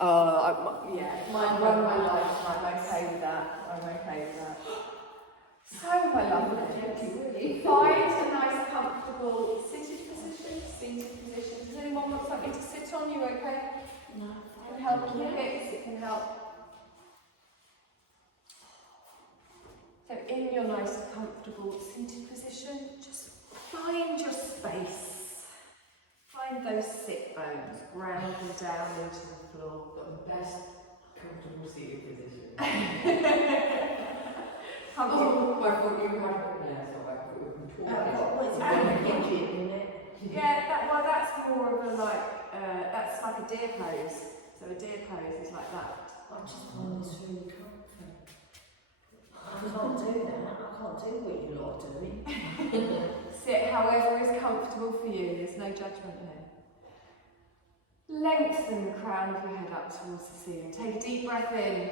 Yeah, mine run my life, I'm okay with that. I'm okay with that. So, my lovely, find a nice, comfortable seated position. Does anyone want something to sit on? You okay? No. It can help with the hips, it can help. So, in your nice, comfortable seated position, just find your space. Find those sit bones, ground them down into the floor. Got the best comfortable seated position. Comfortable. I thought you had one there, so I thought we were Isn't it? Yeah, that's more of a that's like a deer pose. So a deer pose is like that. I just find this really comfy. I can't do that. I can't do what you lot are doing. Sit however is comfortable for you. There's no judgment here. Lengthen the crown of your head up towards the ceiling. Take a deep breath in.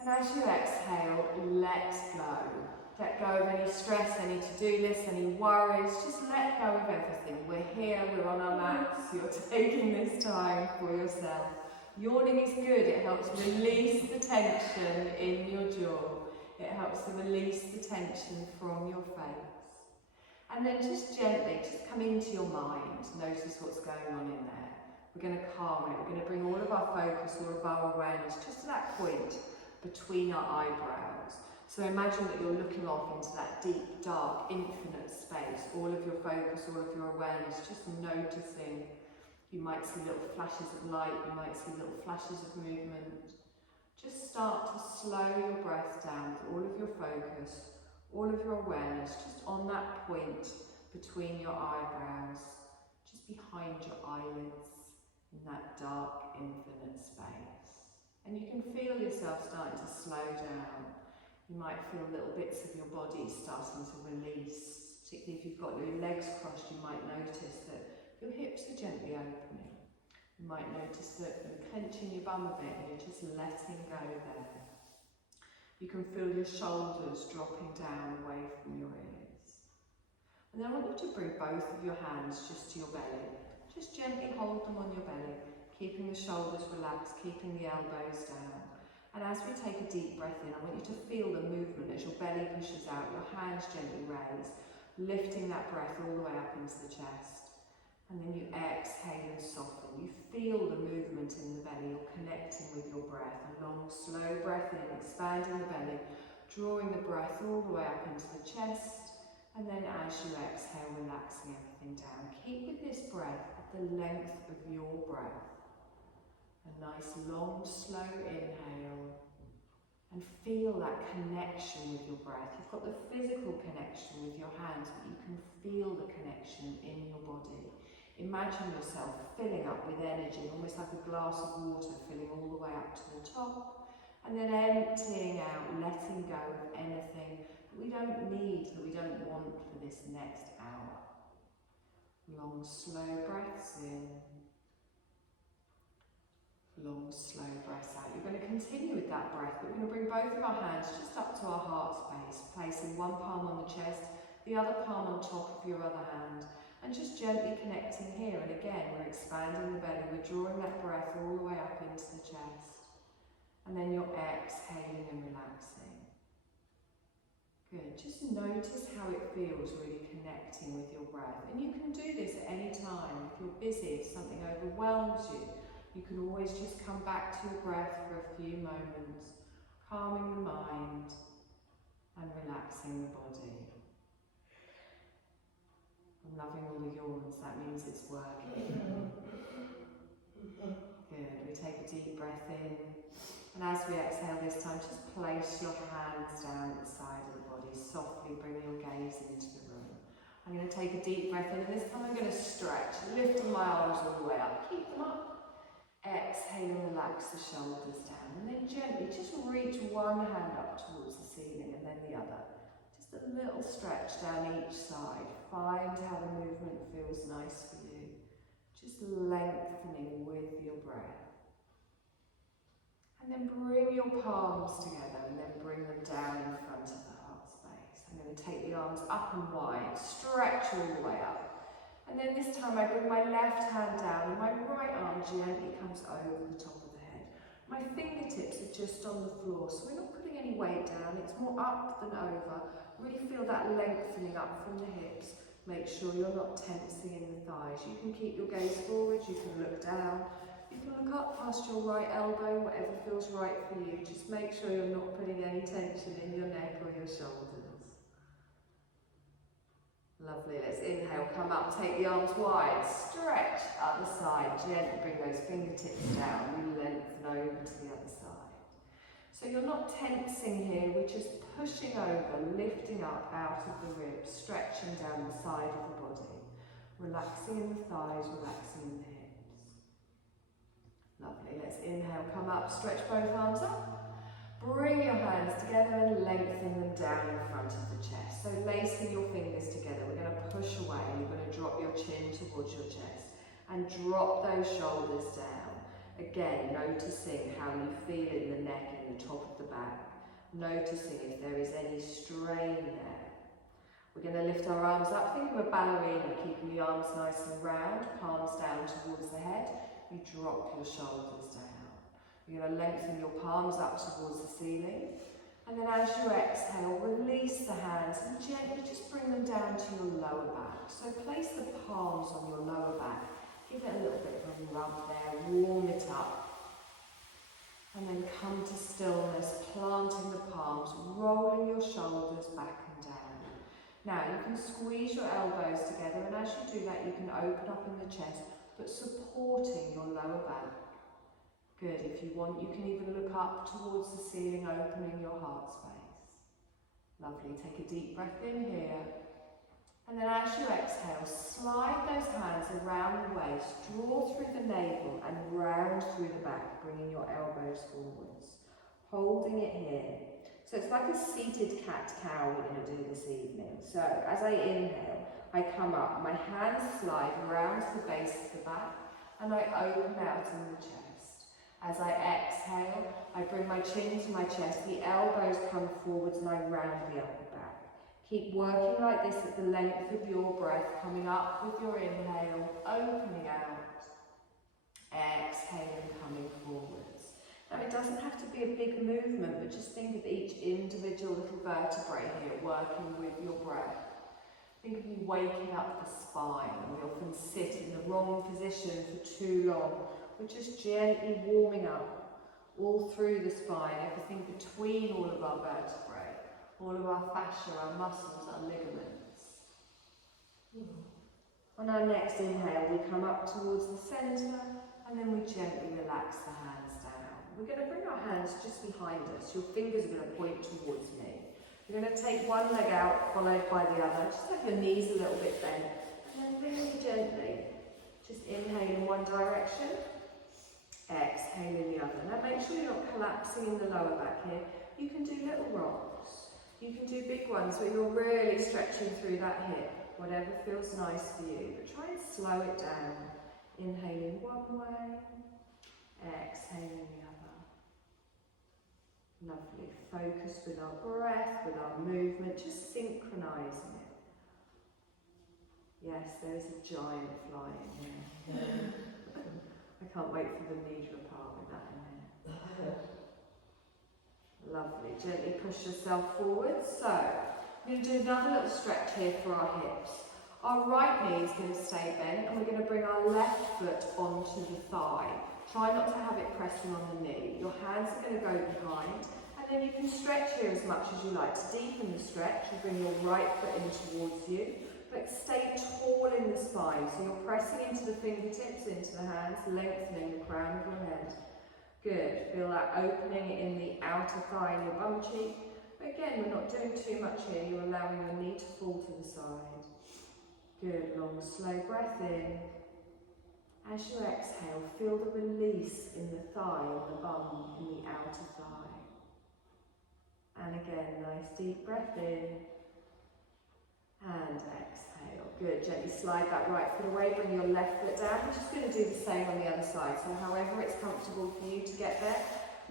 And as you exhale, let go. Let go of any stress, any to-do lists, any worries. Just let go of everything. We're here, we're on our mats. You're taking this time for yourself. Yawning is good. It helps release the tension in your jaw. It helps to release the tension from your face. And then just gently, just come into your mind. Notice what's going on in there. We're going to calm it. We're going to bring all of our focus, all of our awareness, just to that point between our eyebrows. So imagine that you're looking off into that deep, dark, infinite space. All of your focus, all of your awareness, just noticing. You might see little flashes of light, you might see little flashes of movement. Just start to slow your breath down with all of your focus, all of your awareness, just on that point between your eyebrows, just behind your eyelids, in that dark, infinite space. And you can feel yourself starting to slow down. You might feel little bits of your body starting to release. Particularly if you've got your legs crossed, you might notice that your hips are gently opening. You might notice that you're clenching your bum a bit and you're just letting go there. You can feel your shoulders dropping down away from your ears. And then I want you to bring both of your hands just to your belly. Just gently hold them on your belly, keeping the shoulders relaxed, keeping the elbows down. And as we take a deep breath in, I want you to feel the movement as your belly pushes out, your hands gently raise, lifting that breath all the way up into the chest. And then you exhale and soften. You feel the movement in the belly, you're connecting with your breath. A long, slow breath in, expanding the belly, drawing the breath all the way up into the chest. And then as you exhale, relaxing everything down. Keep with this breath at the length of your breath. A nice, long, slow inhale. And feel that connection with your breath. You've got the physical connection with your hands, but you can feel the connection in your body. Imagine yourself filling up with energy, almost like a glass of water, filling all the way up to the top, and then emptying out, letting go of anything that we don't need, that we don't want for this next hour. Long, slow breaths in. Long, slow breaths out. You're going to continue with that breath, but we're going to bring both of our hands just up to our heart space, placing one palm on the chest, the other palm on top of your other hand. And just gently connecting here, and again we're expanding the belly, we're drawing that breath all the way up into the chest. And then you're exhaling and relaxing. Good, just notice how it feels really connecting with your breath. And you can do this at any time. If you're busy, if something overwhelms you, you can always just come back to your breath for a few moments, calming the mind and relaxing the body. I'm loving all the yawns, that means it's working. Good, we take a deep breath in, and as we exhale this time, just place your hands down at the side of the body, softly bring your gaze into the room. I'm going to take a deep breath in, and this time I'm going to stretch, lifting my arms all the way up, keep them up. Exhale and relax the shoulders down, and then gently just reach one hand up towards the ceiling and then the other. A little stretch down each side. Find how the movement feels nice for you. Just lengthening with your breath. And then bring your palms together and then bring them down in front of the heart space. I'm going to take the arms up and wide, stretch all the way up. And then this time I bring my left hand down and my right arm gently comes over the top of the head. My fingertips are just on the floor, so we're not putting any weight down, it's more up than over. Really feel that lengthening up from the hips. Make sure you're not tensing in the thighs. You can keep your gaze forward, you can look down, you can look up past your right elbow, whatever feels right for you. Just make sure you're not putting any tension in your neck or your shoulders. Lovely, let's inhale, come up, take the arms wide, stretch, other side, gently bring those fingertips down, we lengthen over to the other side. So you're not tensing here, we're just pushing over, lifting up out of the ribs, stretching down the side of the body, relaxing in the thighs, relaxing in the hips. Lovely, let's inhale, come up, stretch both arms up. Bring your hands together and lengthen them down in front of the chest. So lacing your fingers together, we're going to push away. You're going to drop your chin towards your chest and drop those shoulders down. Again, noticing how you feel in the neck and the top of the back. Noticing if there is any strain there. We're going to lift our arms up. Think of a ballerina, keeping the arms nice and round, palms down towards the head. You drop your shoulders down. You're going to lengthen your palms up towards the ceiling. And then as you exhale, release the hands and gently just bring them down to your lower back. So place the palms on your lower back. Give it a little bit of a rub there, warm it up. And then come to stillness, planting the palms, rolling your shoulders back and down. Now you can squeeze your elbows together, and as you do that you can open up in the chest, but supporting your lower back. Good, if you want, you can even look up towards the ceiling, opening your heart space. Lovely, take a deep breath in here. And then as you exhale, slide those hands around the waist, draw through the navel and round through the back, bringing your elbows forwards. Holding it here. So it's like a seated cat-cow we're going to do this evening. So as I inhale, I come up, my hands slide around to the base of the back, and I open out in the chest. As I exhale, I bring my chin to my chest, the elbows come forwards and I round the upper back. Keep working like this at the length of your breath, coming up with your inhale, opening out, exhaling, coming forwards. Now it doesn't have to be a big movement, but just think of each individual little vertebrae here working with your breath. Think of you waking up the spine. We often sit in the wrong position for too long. We're just gently warming up all through the spine, everything between all of our vertebrae, all of our fascia, our muscles, our ligaments. On our next inhale, we come up towards the centre and then we gently relax the hands down. We're going to bring our hands just behind us. Your fingers are going to point towards me. You're going to take one leg out, followed by the other. Just have your knees a little bit bent. And then really gently, just inhale in one direction. Exhale in the other. Now make sure you're not collapsing in the lower back here. You can do little rocks. You can do big ones where you're really stretching through that hip, whatever feels nice for you. But try and slow it down. Inhaling one way, exhaling the other. Lovely. Focus with our breath, with our movement, just synchronising it. Yes, there's a giant fly in here. I can't wait for the needle apart with that in there. Lovely. Gently push yourself forward. So, we're going to do another little stretch here for our hips. Our right knee is going to stay bent and we're going to bring our left foot onto the thigh. Try not to have it pressing on the knee. Your hands are going to go behind and then you can stretch here as much as you like. To deepen the stretch, you bring your right foot in towards you. But stay tall in the spine, so you're pressing into the fingertips, into the hands, lengthening the crown of your head. Good, feel that opening in the outer thigh and your bum cheek. But again, we're not doing too much here, you're allowing your knee to fall to the side. Good, long slow breath in. As you exhale, feel the release in the thigh and the bum, in the outer thigh. And again, nice deep breath in. And exhale. Good. Gently slide that right foot away. Bring your left foot down. We're just going to do the same on the other side. So however it's comfortable for you to get there.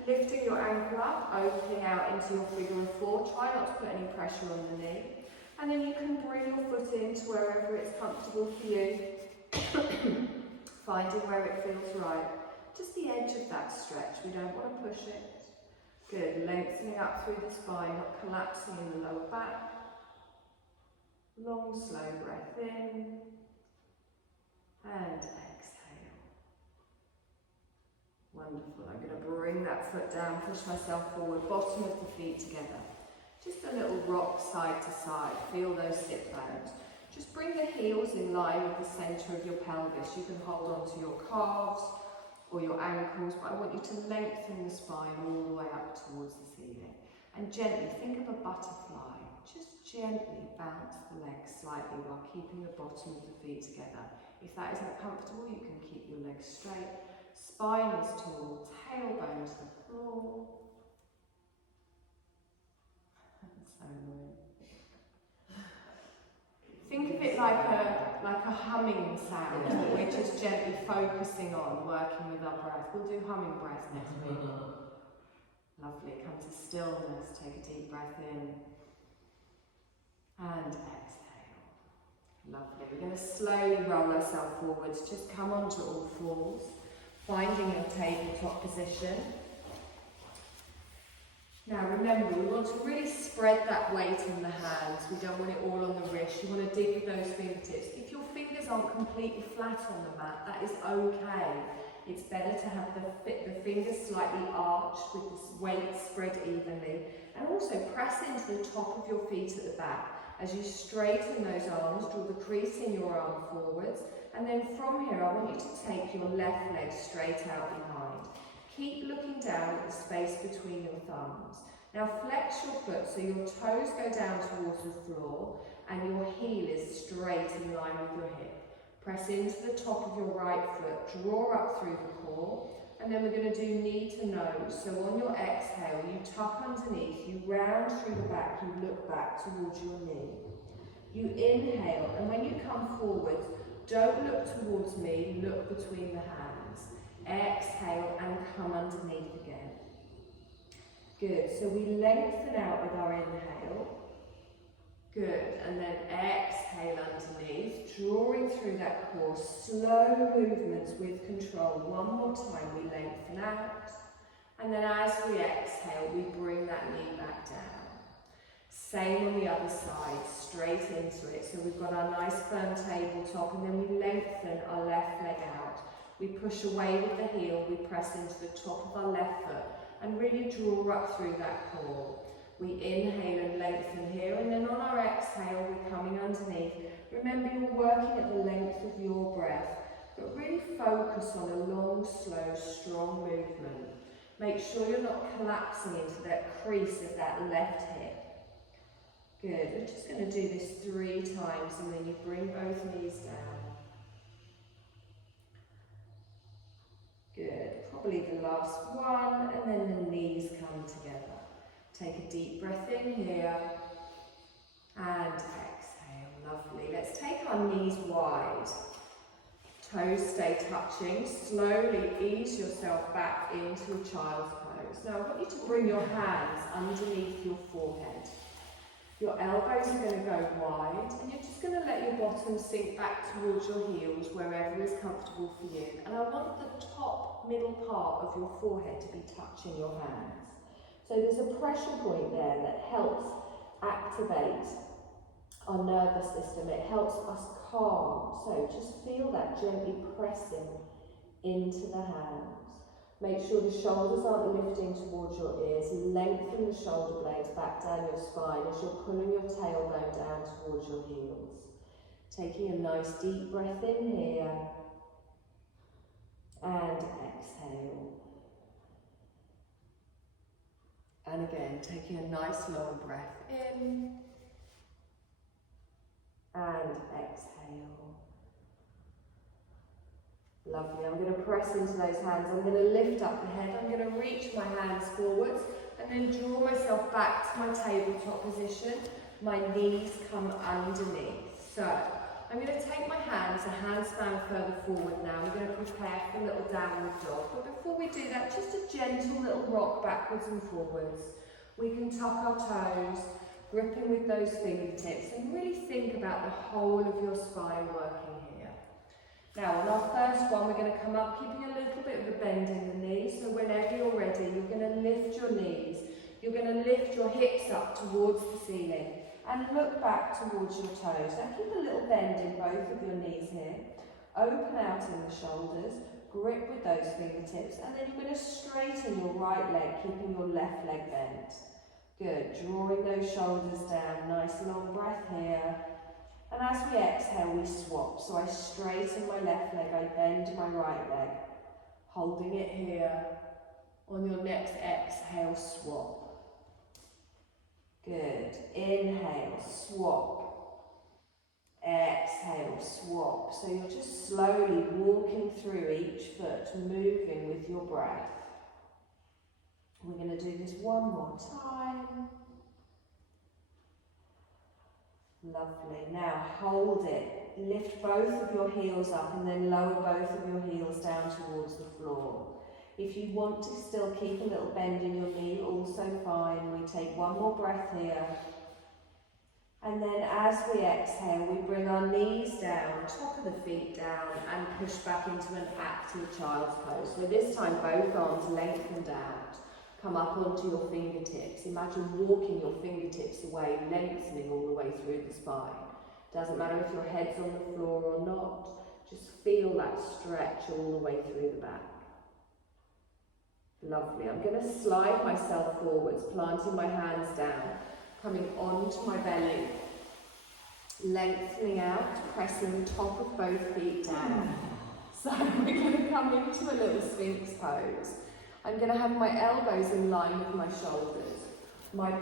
Lifting your ankle up, opening out into your figure of four. Try not to put any pressure on the knee. And then you can bring your foot into wherever it's comfortable for you, finding where it feels right. Just the edge of that stretch, we don't want to push it. Good, lengthening up through the spine, not collapsing in the lower back. Long, slow breath in, and exhale. Wonderful, I'm going to bring that foot down, push myself forward, bottom of the feet together. Just a little rock side to side, feel those sit bones. Just bring the heels in line with the centre of your pelvis. You can hold on to your calves or your ankles, but I want you to lengthen the spine all the way up towards the ceiling. And gently, think of a butterfly. Just gently bounce the legs slightly while keeping the bottom of the feet together. If that isn't comfortable, you can keep your legs straight. Spine is tall, tailbone to the floor. So annoying. Think of it like a humming sound that we're just gently focusing on, working with our breath. We'll do humming breath next week. Lovely. Come to stillness. Take a deep breath in. And exhale. Lovely. We're going to slowly roll ourselves forwards. Just come onto all fours, finding your tabletop position. Now remember, we want to really spread that weight in the hands. We don't want it all on the wrist. You want to dig with those fingertips. If your fingers aren't completely flat on the mat, that is okay. It's better to have the fingers slightly arched with this weight spread evenly. And also press into the top of your feet at the back. As you straighten those arms, draw the crease in your arm forwards. And then from here, I want you to take your left leg straight out behind. Keep looking down at the space between your thumbs. Now flex your foot so your toes go down towards the floor and your heel is straight in line with your hip. Press into the top of your right foot, draw up through the core, and then we're going to do knee to nose. So on your exhale, you tuck underneath, you round through the back, you look back towards your knee. You inhale, and when you come forward, don't look towards me, look between the hands. Exhale and come underneath again. Good, so we lengthen out with our inhale. Good, and then exhale underneath, drawing through that core, slow movements with control. One more time, we lengthen out. And then as we exhale, we bring that knee back down. Same on the other side, straight into it. So we've got our nice firm tabletop, and then we lengthen our left leg out. We push away with the heel, we press into the top of our left foot and really draw up through that core. We inhale and lengthen here, and then on our exhale we're coming underneath. Remember, you're working at the length of your breath, but really focus on a long, slow, strong movement. Make sure you're not collapsing into that crease of that left hip. Good, we're just going to do this 3 times and then you bring both knees down. Good, probably the last one, and then the knees come together. Take a deep breath in here, and exhale, lovely. Let's take our knees wide. Toes stay touching, slowly ease yourself back into a child's pose. Now I want you to bring your hands underneath your forehead. Your elbows are going to go wide, and you're just going to let your bottom sink back towards your heels, wherever is comfortable for you. And I want the top middle part of your forehead to be touching your hands. So there's a pressure point there that helps activate our nervous system. It helps us calm. So just feel that gently pressing into the hands. Make sure the shoulders aren't lifting towards your ears. Lengthen the shoulder blades back down your spine as you're pulling your tailbone down towards your heels. Taking a nice deep breath in here. And exhale. And again, taking a nice long breath in. And exhale. Lovely, I'm going to press into those hands. I'm going to lift up the head. I'm going to reach my hands forwards and then draw myself back to my tabletop position. My knees come underneath. So I'm going to take my hands a handspan further forward now. I'm going to prepare for a little downward dog. But before we do that, just a gentle little rock backwards and forwards. We can tuck our toes, gripping with those fingertips, and really think about the whole of your spine working here. Now on our first one, we're going to come up keeping a little bit of a bend in the knees, so whenever you're ready, you're going to lift your knees, you're going to lift your hips up towards the ceiling and look back towards your toes. Now keep a little bend in both of your knees here, open out in the shoulders, grip with those fingertips, and then you're going to straighten your right leg, keeping your left leg bent. Good, drawing those shoulders down, nice long breath here. And as we exhale, we swap. So I straighten my left leg, I bend my right leg, holding it here. On your next exhale, swap. Good, inhale, swap. Exhale, swap. So you're just slowly walking through each foot, moving with your breath. We're going to do this one more time. Lovely. Now hold it. Lift both of your heels up and then lower both of your heels down towards the floor. If you want to still keep a little bend in your knee, also fine. We take one more breath here. And then as we exhale, we bring our knees down, top of the feet down, and push back into an active child's pose. So this time both arms lengthened out. Come up onto your fingertips. Imagine walking your fingertips away, lengthening all the way through the spine. Doesn't matter if your head's on the floor or not. Just feel that stretch all the way through the back. Lovely. I'm going to slide myself forwards, planting my hands down, coming onto my belly, lengthening out, pressing the top of both feet down. So we're going to come into a little Sphinx pose. I'm going to have my elbows in line with my shoulders. My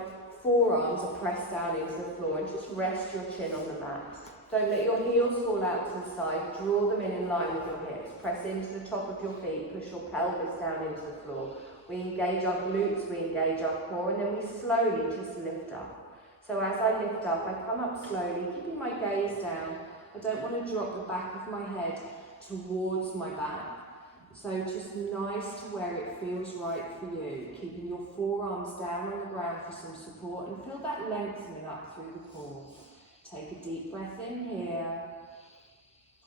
forearms are pressed down into the floor, and just rest your chin on the mat. Don't let your heels fall out to the side. Draw them in line with your hips. Press into the top of your feet. Push your pelvis down into the floor. We engage our glutes, we engage our core, and then we slowly just lift up. So as I lift up, I come up slowly, keeping my gaze down. I don't want to drop the back of my head towards my back. So just nice to where it feels right for you. Keeping your forearms down on the ground for some support, and feel that lengthening up through the core. Take a deep breath in here.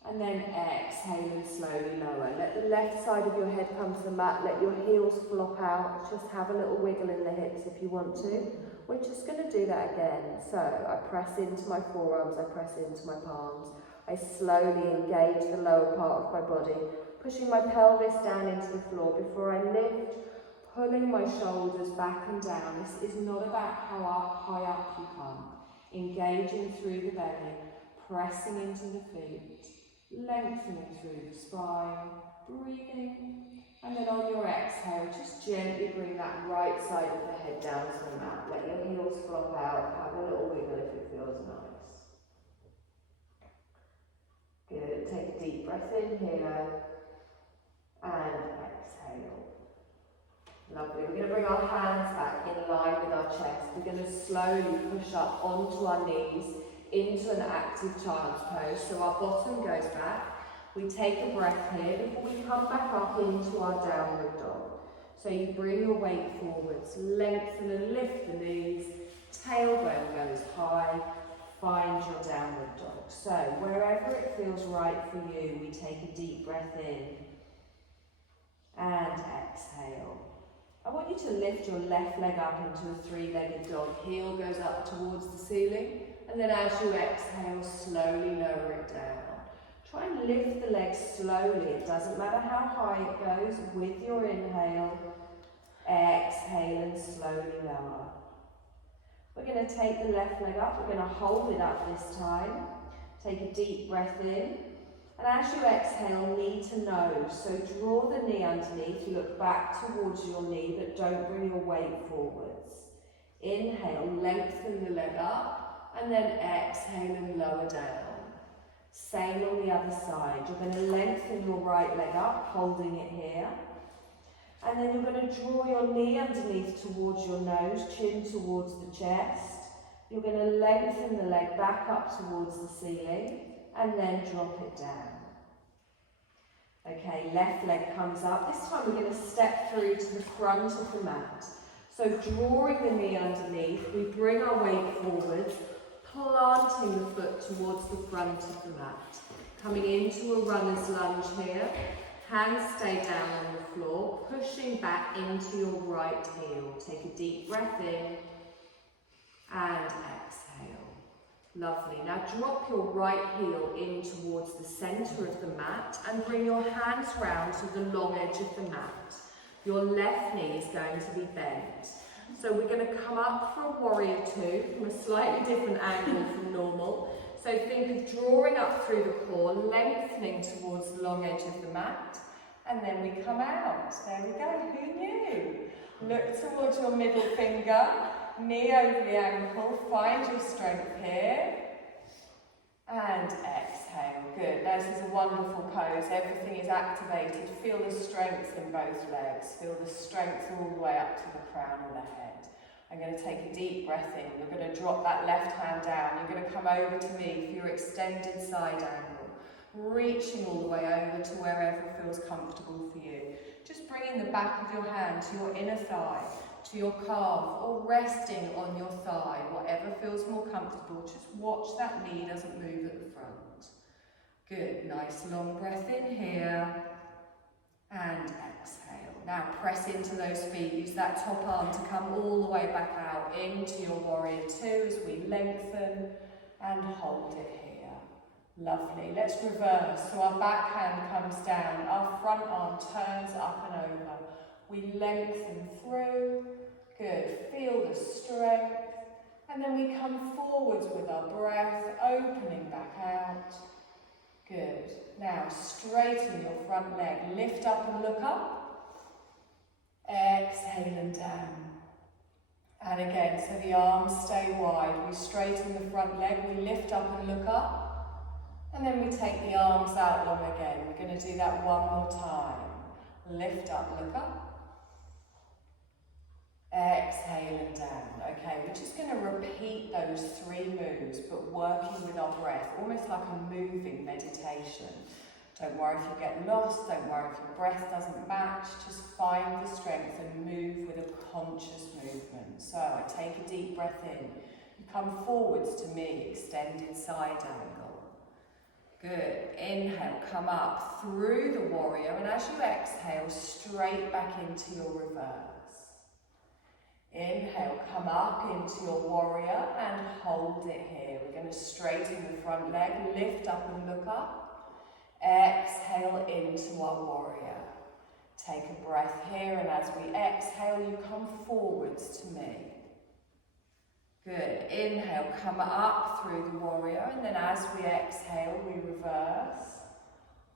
And then exhale and slowly lower. Let the left side of your head come to the mat. Let your heels flop out. Just have a little wiggle in the hips if you want to. We're just going to do that again. So I press into my forearms. I press into my palms. I slowly engage the lower part of my body, pushing my pelvis down into the floor before I lift, pulling my shoulders back and down. This is not about how high up you come. Engaging through the belly, pressing into the feet, lengthening through the spine, breathing, and then on your exhale, just gently bring that right side of the head down to the mat. Let your heels flop out, have a little wiggle if it feels nice. Good, take a deep breath in here, and exhale. Lovely. We're going to bring our hands back in line with our chest. We're going to slowly push up onto our knees into an active child's pose. So our bottom goes back. We take a breath here before we come back up into our downward dog. So you bring your weight forwards, lengthen and lift the knees, tailbone goes high, find your downward dog. So wherever it feels right for you, we take a deep breath in and exhale. I want you to lift your left leg up into a three-legged dog. Heel goes up towards the ceiling, and then as you exhale, slowly lower it down. Try and lift the leg slowly. It doesn't matter how high it goes. With your inhale, exhale and slowly lower. We're going to take the left leg up. We're going to hold it up this time. Take a deep breath in. And as you exhale, knee to nose. So draw the knee underneath. Look back towards your knee, but don't bring your weight forwards. Inhale, lengthen the leg up. And then exhale and lower down. Same on the other side. You're going to lengthen your right leg up, holding it here. And then you're going to draw your knee underneath towards your nose, chin towards the chest. You're going to lengthen the leg back up towards the ceiling, and then drop it down. Okay, left leg comes up. This time we're going to step through to the front of the mat. So drawing the knee underneath, we bring our weight forwards, planting the foot towards the front of the mat. Coming into a runner's lunge here, hands stay down on the floor, pushing back into your right heel. Take a deep breath in and exhale. Lovely. Now drop your right heel in towards the centre of the mat and bring your hands round to the long edge of the mat. Your left knee is going to be bent. So we're going to come up for a warrior two from a slightly different angle from normal. So think of drawing up through the core, lengthening towards the long edge of the mat, and then we come out. There we go. Who knew? Look towards your middle finger, knee over the ankle, find your strength here, and exhale. Good. Now, this is a wonderful pose. Everything is activated. Feel the strength in both legs. Feel the strength all the way up to the crown of the head. I'm going to take a deep breath in. You're going to drop that left hand down. You're going to come over to me for your extended side angle, reaching all the way over to wherever feels comfortable for you. Just bringing the back of your hand to your inner thigh, to your calf, or resting on your thigh, whatever feels more comfortable. Just watch that knee doesn't move at the front. Good, nice long breath in here, and exhale. Now press into those feet, use that top arm to come all the way back out into your warrior two as we lengthen and hold it here. Lovely, let's reverse. So our back hand comes down, our front arm turns up and over. We lengthen through, good, feel the strength, and then we come forwards with our breath, opening back out. Good. Now straighten your front leg, lift up and look up. Exhale and down. And again, so the arms stay wide. We straighten the front leg, we lift up and look up. And then we take the arms out long again. We're going to do that one more time. Lift up, look up. Exhale and down. Okay, we're just going to repeat those three moves, but working with our breath, almost like a moving meditation. Don't worry if you get lost, don't worry if your breath doesn't match, just find the strength and move with a conscious movement. So I take a deep breath in, you come forwards to me, extended side angle. Good, inhale, come up through the warrior, and as you exhale, straight back into your reverse. Inhale, come up into your warrior and hold it here. We're going to straighten the front leg, lift up and look up. Exhale into our warrior. Take a breath here, and as we exhale, you come forwards to me. Good. Inhale, come up through the warrior, and then as we exhale, we reverse.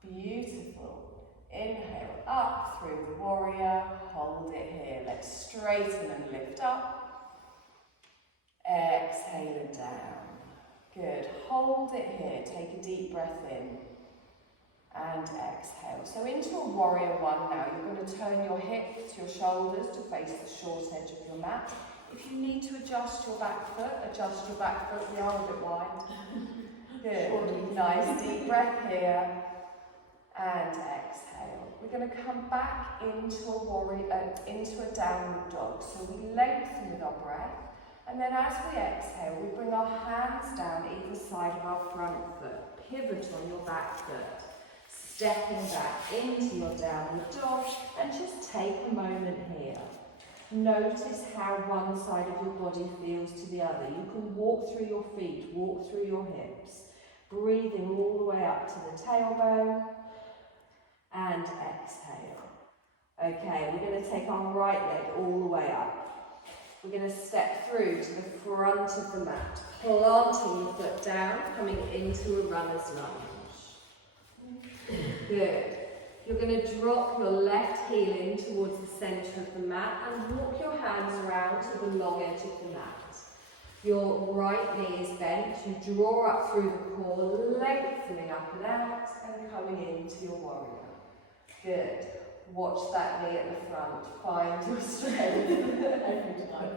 Beautiful. Inhale, up through the warrior, hold it here. Let's straighten and lift up. Exhale and down. Good. Hold it here. Take a deep breath in. And exhale. So into a warrior one now. You're going to turn your hips, your shoulders to face the short edge of your mat. If you need to adjust your back foot, adjust your back foot. We are a bit wide. Good. Nice deep breath here. And exhale. We're going to come back into a warrior, into a downward dog. So we lengthen with our breath. And then as we exhale, we bring our hands down either side of our front foot. Pivot on your back foot. Stepping back into your downward dog, and just take a moment here. Notice how one side of your body feels to the other. You can walk through your feet, walk through your hips, breathing all the way up to the tailbone, and exhale. Okay, we're going to take our right leg all the way up. We're going to step through to the front of the mat, planting the foot down, coming into a runner's lunge. Good. You're going to drop your left heel in towards the centre of the mat and walk your hands around to the long edge of the mat. Your right knee is bent. You draw up through the core, lengthening up and out and coming into your warrior. Good. Watch that knee at the front. Find your strength every time.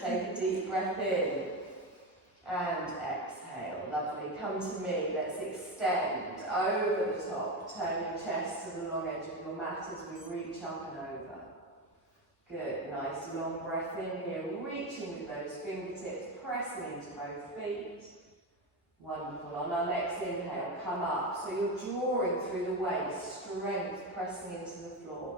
Take a deep breath in and exhale. Lovely. Come to me. Let's extend over the top. Turn your chest to the long edge of your mat as we reach up and over. Good, nice long breath in here, reaching with those fingertips, pressing into both feet. Wonderful. On our next inhale, come up. So you're drawing through the waist, strength pressing into the floor.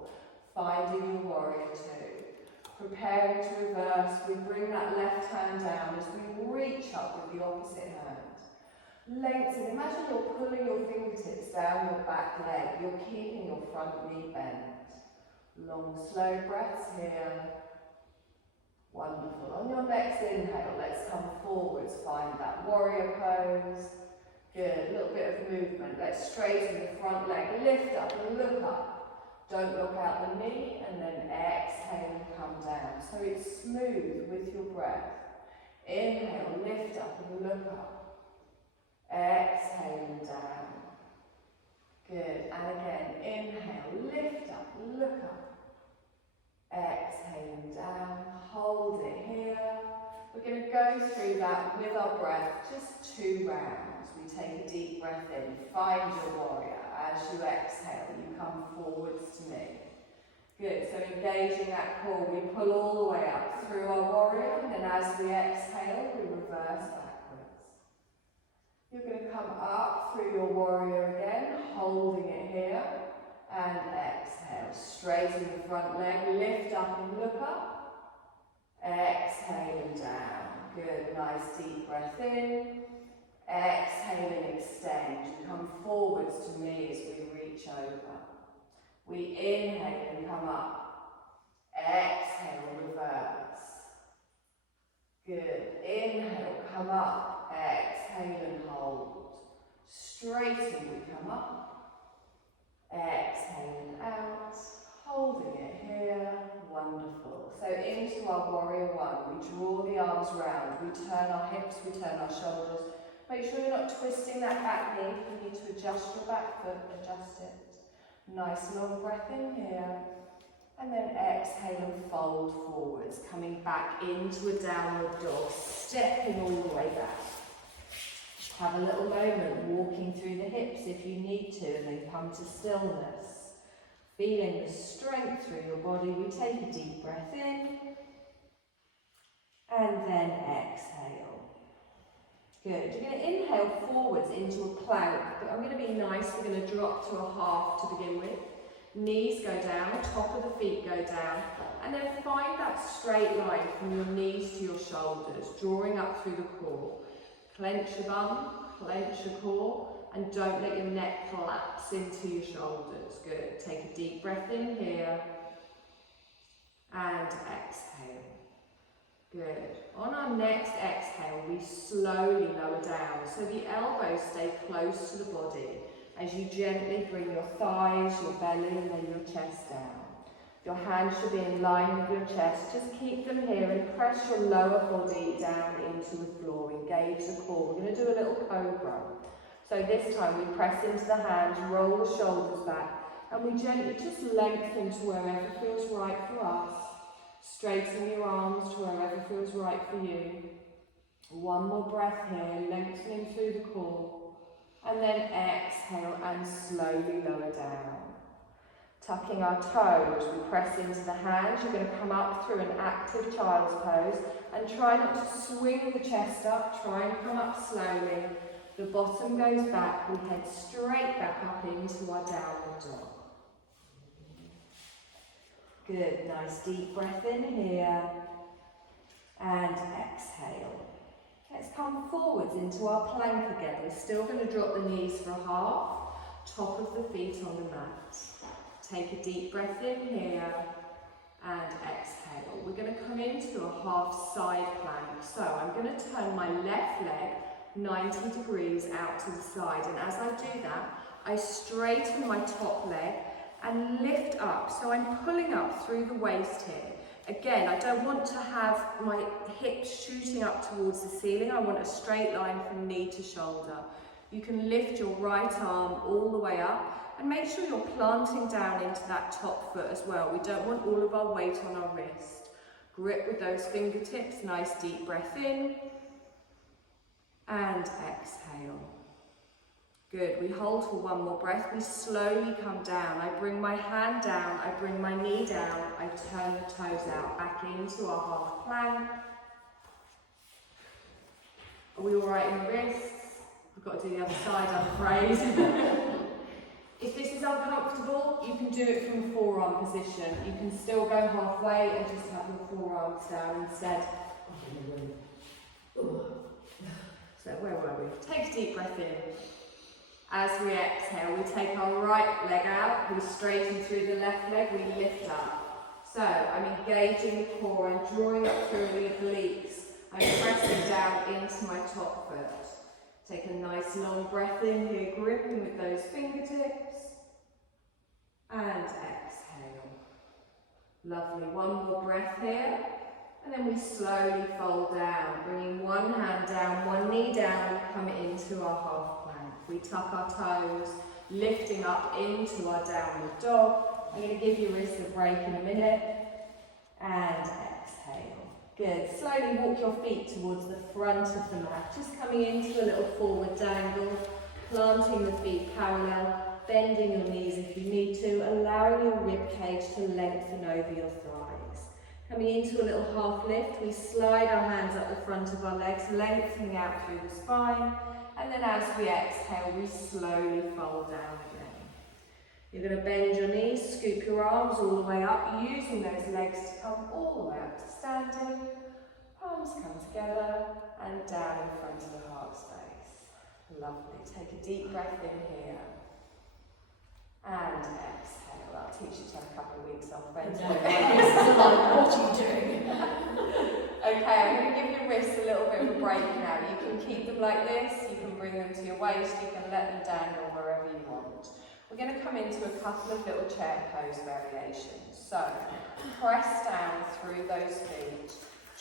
Finding your warrior two. Preparing to reverse, we bring that left hand down as we reach up with the opposite hand. Lengthen, imagine you're pulling your fingertips down your back leg. You're keeping your front knee bent. Long, slow breaths here. Wonderful. On your next inhale, let's come forwards. Find that warrior pose. Good. A little bit of movement. Let's straighten the front leg. Lift up and look up. Don't look out the knee. And then exhale and come down. So it's smooth with your breath. Inhale, lift up and look up. Exhale and down. Good. And again, inhale, lift up, look up. Exhale and down. Hold it here. We're going to go through that with our breath, just 2 rounds. We take a deep breath in, find your warrior. As you exhale, you come forwards to me. Good, so engaging that core, we pull all the way up through our warrior, and then as we exhale, we reverse backwards. You're going to come up through your warrior again, holding it here, and exhale. Straighten the front leg, lift up and look up. Exhale and down. Good, nice deep breath in. Exhale and extend. You come forwards to me as we reach over. We inhale and come up. Exhale, reverse. Good. Inhale, come up. Exhale and hold. Straighten, we come up. Exhale and out. Holding it here. Wonderful. So into our warrior one, we draw the arms round, we turn our hips, we turn our shoulders. Make sure you're not twisting that back knee. If you need to adjust your back foot, adjust it. Nice long breath in here. And then exhale and fold forwards, coming back into a downward dog, stepping all the way back. Have a little moment walking through the hips if you need to, and then come to stillness. Feeling the strength through your body, we take a deep breath in, and then exhale. Good. You're going to inhale forwards into a plank, but I'm going to be nice. We're going to drop to a half to begin with. Knees go down, top of the feet go down, and then find that straight line from your knees to your shoulders, drawing up through the core. Clench your bum, clench your core, and don't let your neck collapse into your shoulders. Good. Take a deep breath in here, and exhale. Good. On our next exhale, we slowly lower down, so the elbows stay close to the body as you gently bring your thighs, your belly, and then your chest down. Your hands should be in line with your chest. Just keep them here and press your lower body down into the floor. Engage the core. We're going to do a little cobra. So this time we press into the hands, roll the shoulders back, and we gently just lengthen to wherever feels right for us. Straighten your arms to wherever feels right for you. One more breath here, lengthening through the core. And then exhale and slowly lower down. Tucking our toes, we press into the hands. You're going to come up through an active child's pose and try not to swing the chest up. Try and come up slowly. The bottom goes back. We head straight back up into our downward dog. Good, nice deep breath in here. And exhale. Let's come forwards into our plank again. We're still going to drop the knees for a half. Top of the feet on the mat. Take a deep breath in here and exhale. We're going to come into a half side plank. So I'm going to turn my left leg 90 degrees out to the side, and as I do that, I straighten my top leg and lift up. So I'm pulling up through the waist here. Again, I don't want to have my hips shooting up towards the ceiling. I want a straight line from knee to shoulder. You can lift your right arm all the way up. And make sure you're planting down into that top foot as well. We don't want all of our weight on our wrist. Grip with those fingertips, nice deep breath in. And exhale. Good, we hold for one more breath. We slowly come down. I bring my hand down, I bring my knee down, I turn the toes out, back into our half plank. Are we all right in the wrists? We've got to do the other side, I'm afraid. If this is uncomfortable, you can do it from a forearm position. You can still go halfway and just have your forearms down instead. So where were we? Take a deep breath in. As we exhale, we take our right leg out, we straighten through the left leg, we lift up. So I'm engaging the core, I'm drawing up through the obliques, I'm pressing down into my top foot. Take a nice long breath in here, gripping with those fingertips. And exhale. Lovely, one more breath here. And then we slowly fold down, bringing one hand down, one knee down, come into our half plank. We tuck our toes, lifting up into our downward dog. I'm going to give your wrists a break in a minute. And exhale. Good. Slowly walk your feet towards the front of the mat, just coming into a little forward dangle, planting the feet parallel, bending your knees if you need to, allowing your rib cage to lengthen over your thighs. Coming into a little half lift, we slide our hands up the front of our legs, lengthening out through the spine, and then as we exhale, we slowly fold down again. You're going to bend your knees, scoop your arms all the way up, using those legs to come all the way up to standing. Palms come together and down in front of the heart space. Lovely. Take a deep breath in here. And exhale. I'll teach you to have a couple of weeks off. What are you doing? Okay, I'm going to give your wrists a little bit of a break now. You can keep them like this, you can bring them to your waist, you can let them dangle wherever you want. We're going to come into a couple of little chair pose variations. So, press down through those feet,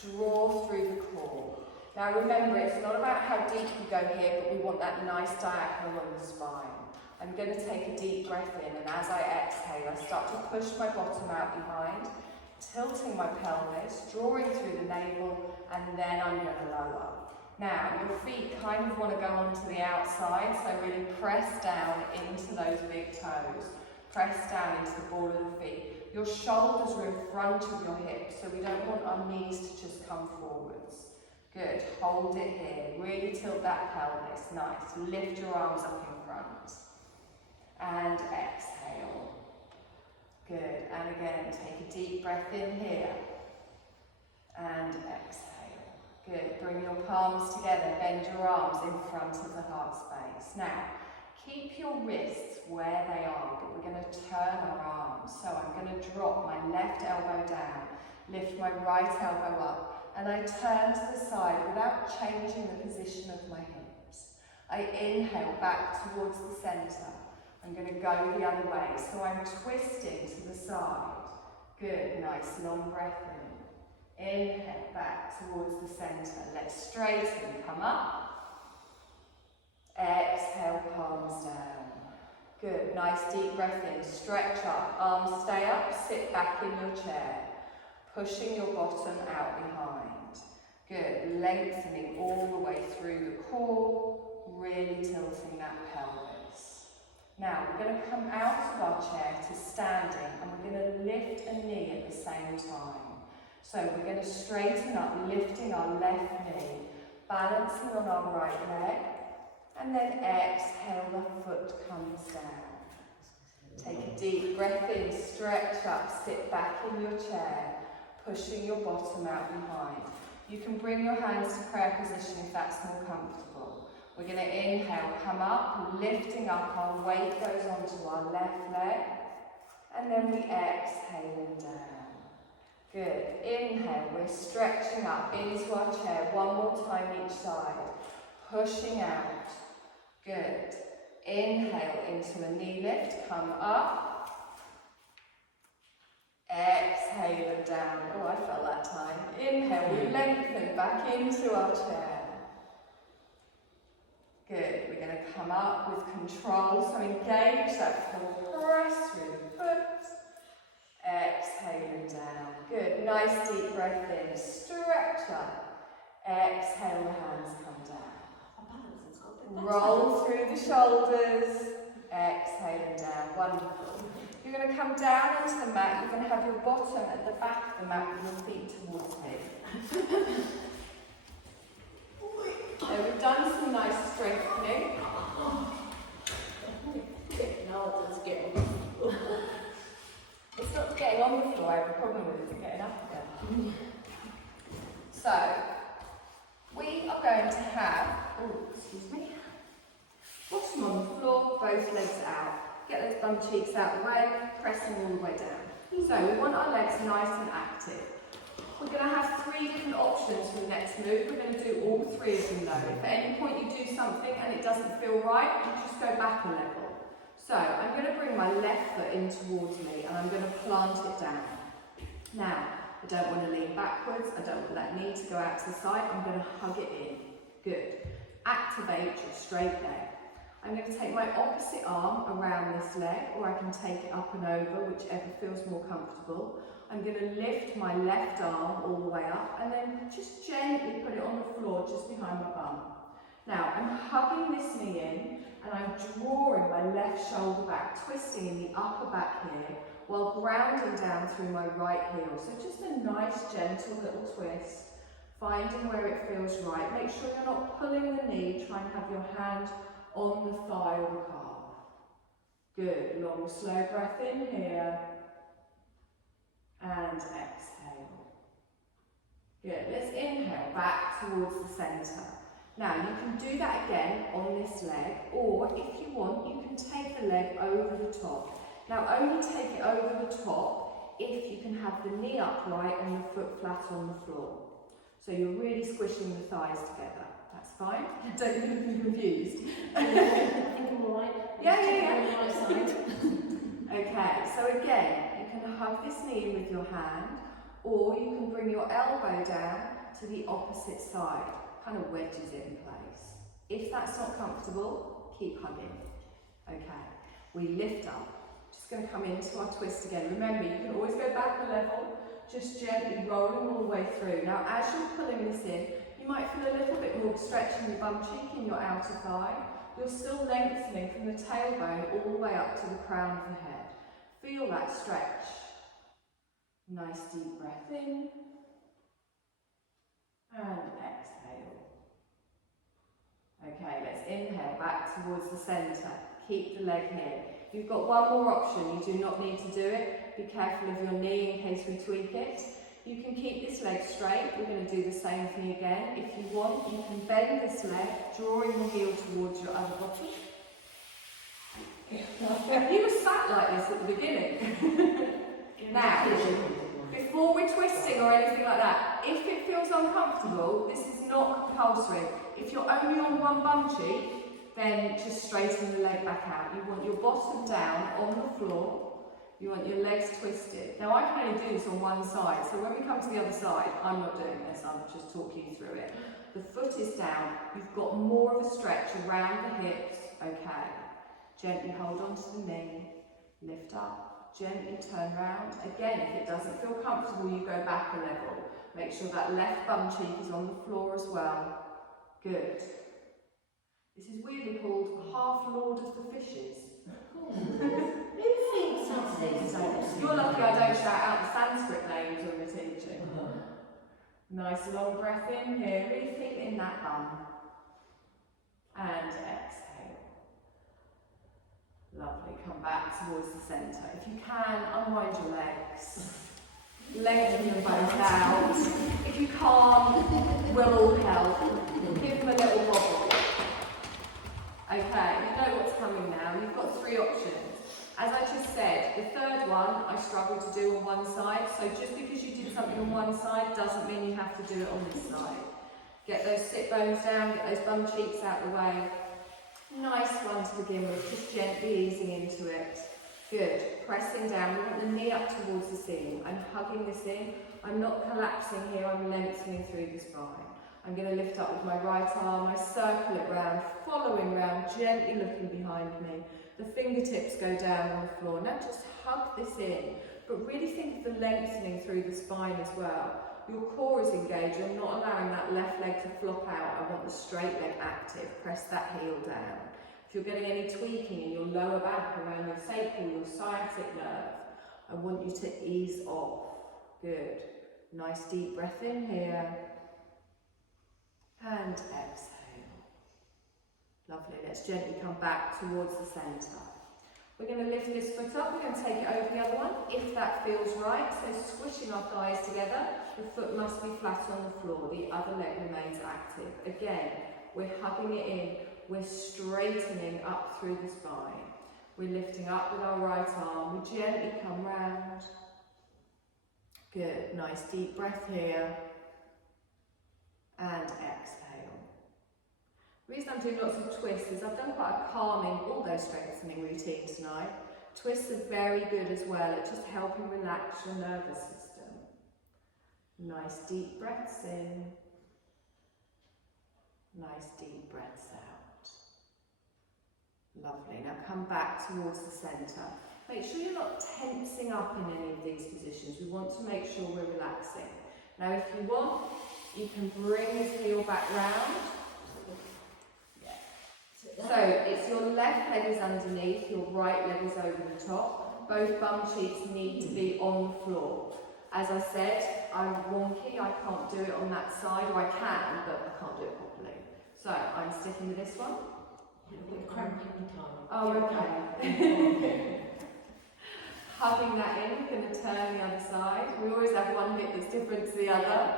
draw through the core. Now remember, it's not about how deep you go here, but we want that nice diagonal on the spine. I'm going to take a deep breath in, and as I exhale, I start to push my bottom out behind, tilting my pelvis, drawing through the navel, and then I'm going to lower. Now, your feet kind of want to go onto the outside, so really press down into those big toes. Press down into the ball of the feet. Your shoulders are in front of your hips, so we don't want our knees to just come forwards. Good, hold it here. Really tilt that pelvis, nice. Lift your arms up in front. And exhale. Good, and again, take a deep breath in here. And exhale. Good, bring your palms together, bend your arms in front of the heart space. Now, keep your wrists where they are, but we're going to turn our arms. So I'm going to drop my left elbow down, lift my right elbow up, and I turn to the side without changing the position of my hips. I inhale back towards the centre. I'm going to go the other way, so I'm twisting to the side. Good, nice long breath in. Inhale back towards the centre. Let's straighten, come up. Exhale, palms down. Good, nice deep breath in, stretch up, arms stay up, sit back in your chair. Pushing your bottom out behind. Good, lengthening all the way through the core, really tilting that pelvis. Now we're going to come out of our chair to standing, and we're going to lift a knee at the same time. So we're going to straighten up, lifting our left knee, balancing on our right leg, and then exhale, the foot comes down. Take a deep breath in, stretch up, sit back in your chair, pushing your bottom out behind. You can bring your hands to prayer position if that's more comfortable. We're going to inhale, come up, lifting up, our weight goes onto our left leg, and then we exhale and down. Good. Inhale, we're stretching up into our chair, one more time each side, pushing out. Good. Inhale into a knee lift, come up. Exhale and down. Oh, I felt that time. Inhale, we lengthen back into our chair. Good. We're going to come up with control, so engage that full press through the foot. Exhale and down. Good. Nice deep breath in. Stretch up. Exhale, the hands come down. My balance has Roll through the shoulders. Exhaling down. Wonderful. You're going to come down onto the mat. You're going to have your bottom at the back of the mat with your feet towards me. So we've done some nice strengthening. Now it's getting on the floor. It's not getting on the floor, I have a problem with it, it's getting up again. So, we are going to have, bottom on the floor, both legs out. Get those bum cheeks out of the way, pressing all the way down. So, we want our legs nice and active. We're going to have 3 different options for the next move. We're going to do all 3 of them though. If at any point you do something and it doesn't feel right, you just go back a level. So I'm going to bring my left foot in towards me and I'm going to plant it down. Now, I don't want to lean backwards. I don't want that knee to go out to the side. I'm going to hug it in. Good. Activate your straight leg. I'm going to take my opposite arm around this leg, or I can take it up and over, whichever feels more comfortable. I'm going to lift my left arm all the way up and then just gently put it on the floor just behind my bum. Now I'm hugging this knee in and I'm drawing my left shoulder back, twisting in the upper back here while grounding down through my right heel. So just a nice gentle little twist, finding where it feels right. Make sure you're not pulling the knee, try and have your hand on the thigh or the calf. Good, long slow breath in here. And exhale. Good, let's inhale back towards the centre. Now you can do that again on this leg, or if you want, you can take the leg over the top. Now only take it over the top if you can have the knee upright and the foot flat on the floor. So you're really squishing the thighs together. That's fine. Don't be confused. I think I'm alright. Yeah. Right Okay, so again, you can hug this knee in with your hand, or you can bring your elbow down to the opposite side, kind of wedges it in place. If that's not comfortable, keep hugging. Okay, we lift up. Just going to come into our twist again. Remember, you can always go back a level, just gently rolling all the way through. Now, as you're pulling this in, you might feel a little bit more stretch in your bum cheek, in your outer thigh. You're still lengthening from the tailbone all the way up to the crown of the head. Feel that stretch. Nice deep breath in. And exhale. Okay, let's inhale back towards the centre. Keep the leg here. You've got one more option. You do not need to do it. Be careful of your knee in case we tweak it. You can keep this leg straight. We're going to do the same thing again. If you want, you can bend this leg, drawing the heel towards your other body. You were sat like this at the beginning. Now, before we're twisting or anything like that, if it feels uncomfortable, this is not compulsory. If you're only on one bum cheek, then just straighten the leg back out. You want your bottom down on the floor. You want your legs twisted. Now I can only do this on one side, so when we come to the other side, I'm not doing this, I'm just talking you through it. The foot is down, you've got more of a stretch around the hips. Okay, gently hold on to the knee, lift up, gently turn round. Again, if it doesn't feel comfortable, you go back a level. Make sure that left bum cheek is on the floor as well. Good. This is weirdly called Half Lord of the Fishes. You're lucky I don't shout out the Sanskrit names when we're teaching. Nice long breath in here, really feel in that bum. And exhale. Lovely, come back towards the centre. If you can, unwind your legs. Lengthen them both out. If you can't, we'll all help. Give them a little wobble. Okay, you know what's coming now. You've got 3 options. As I just said, the third one I struggle to do on one side, so just because you did something on one side doesn't mean you have to do it on this side. Get those sit bones down, get those bum cheeks out the way. Nice one to begin with, just gently easing into it. Good, pressing down, we want the knee up towards the ceiling. I'm hugging this in, I'm not collapsing here, I'm lengthening through the spine. I'm going to lift up with my right arm, I circle it round, following round, gently looking behind me. The fingertips go down on the floor. Now just hug this in, but really think of the lengthening through the spine as well. Your core is engaged. I'm not allowing that left leg to flop out. I want the straight leg active. Press that heel down. If you're getting any tweaking in your lower back around your sacral, your sciatic nerve, I want you to ease off. Good. Nice deep breath in here. And exhale. Lovely. Let's gently come back towards the centre. We're going to lift this foot up. We're going to take it over the other one, if that feels right. So squishing our thighs together. The foot must be flat on the floor. The other leg remains active. Again, we're hugging it in. We're straightening up through the spine. We're lifting up with our right arm. We gently come round. Good. Nice deep breath here. And exhale. The reason I'm doing lots of twists is I've done quite a calming, although strengthening routine tonight. Twists are very good as well at just helping relax your nervous system. Nice deep breaths in. Nice deep breaths out. Lovely. Now come back towards the centre. Make sure you're not tensing up in any of these positions. We want to make sure we're relaxing. Now if you want, you can bring this heel back round. So it's your left leg is underneath, your right leg is over the top. Both bum cheeks need to be on the floor. As I said, I'm wonky, I can't do it on that side, or I can, but I can't do it properly. So I'm sticking with this one. You're cramping the time. Oh, okay. Hugging that in, we're going to turn the other side. We always have one hip that's different to the other.